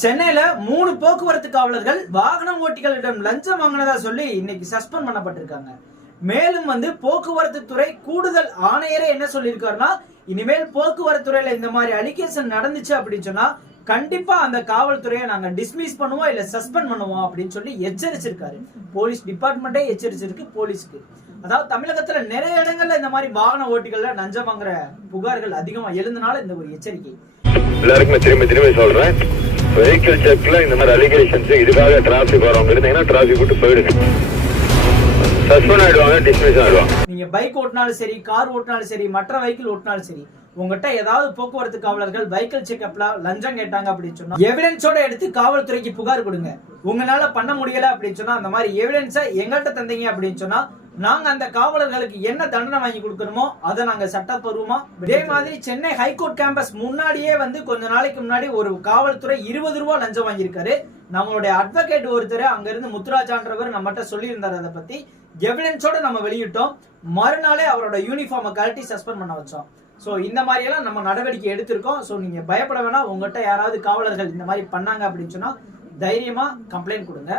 சென்னையில மூணு போக்குவரத்து காவலர்கள் வாகன ஓட்டிகளிடம் லஞ்சம் வாங்கினதா சொல்லி இன்னைக்கு சஸ்பெண்ட் பண்ணப்பட்டிருக்காங்க. மேலும் வந்து போக்குவரத்து துறை கூடுதல் ஆணையரே என்ன சொல்லியிருக்காருன்னா இனிமேல் போக்குவரத்து துறையில இந்த மாதிரி அலிகேஷன் நடந்துச்சு அப்படின்னு சொன்னா கண்டிப்பா அந்த காவல்துறையை நாங்க டிஸ்மிஸ் பண்ணுவோம் இல்ல சஸ்பெண்ட் பண்ணுவோம் அப்படின்னு சொல்லி எச்சரிச்சிருக்காரு. போலீஸ் டிபார்ட்மெண்ட்டே எச்சரிச்சிருக்கு போலீஸ்க்கு. அதாவது தமிழகத்துல நிறைய இடங்கள்ல இந்த மாதிரி வாகன ஓட்டிகள்ல லஞ்சம் வாங்குற புகார்கள் அதிகமா எழுந்தனால இந்த ஒரு எச்சரிக்கை. எல்லாருக்குமே திரும்பி திரும்பி சொல்றேன். வெஹிக்கிள் செக்ல இந்த மாதிரி அலிகேஷன்ஸ் இதுக்காக டிராபிக் வரவங்க இருந்தீங்கன்னா டிராபிக் விட்டு போயிடுங்க. சஸ்பெண்ட் ஆயிடுவாங்க டிஸ்மிஸ் ஆயிடுவாங்க. நீங்க பைக் ஓட்டினாலும் சரி கார் ஓட்டினாலும் சரி மற்ற வெஹிக்கிள் ஓட்டினாலும் சரி உங்ககிட்ட ஏதாவது போக்குவரத்து காவலர்கள் வெஹிக்கிள் செக்அப்ல லஞ்சம் கேட்டாங்க அப்படின்னு சொன்னா எவிடன்ஸோட எடுத்து காவல்துறைக்கு புகார் கொடுங்க. உங்களால பண்ண முடியல அப்படின்னு சொன்னா அந்த மாதிரி எவிடன்ஸை எங்கள்கிட்ட தந்தீங்க அப்படின்னு சொன்னா நாங்க அந்த காவலர்களுக்கு என்ன தண்டனை வாங்கி கொடுக்கணுமோ அதை நாங்க சட்டப்பூர்வமா இதே மாதிரி சென்னை ஹைகோர்ட் கேம்பஸ் முன்னாடியே வந்து கொஞ்ச நாளைக்கு முன்னாடி ஒரு காவல்துறை இருபது ரூபா லஞ்சம் வாங்கியிருக்காரு. நம்மளுடைய அட்வொகேட் ஒருத்தர் அங்க இருந்து முத்துராஜான்றவர் நம்மகிட்ட சொல்லியிருந்தாரு அதை பத்தி. எவிடன்ஸோட நம்ம வெளியிட்டோம். மறுநாளே அவரோட யூனிஃபார்மை கழட்டி சஸ்பெண்ட் பண்ண வச்சோம். ஸோ இந்த மாதிரியெல்லாம் நம்ம நடவடிக்கை எடுத்திருக்கோம். ஸோ நீங்க பயப்பட வேணாம். உங்ககிட்ட யாராவது காவலர்கள் இந்த மாதிரி பண்ணாங்க அப்படின்னு சொன்னா தைரியமா கம்ப்ளைண்ட் கொடுங்க.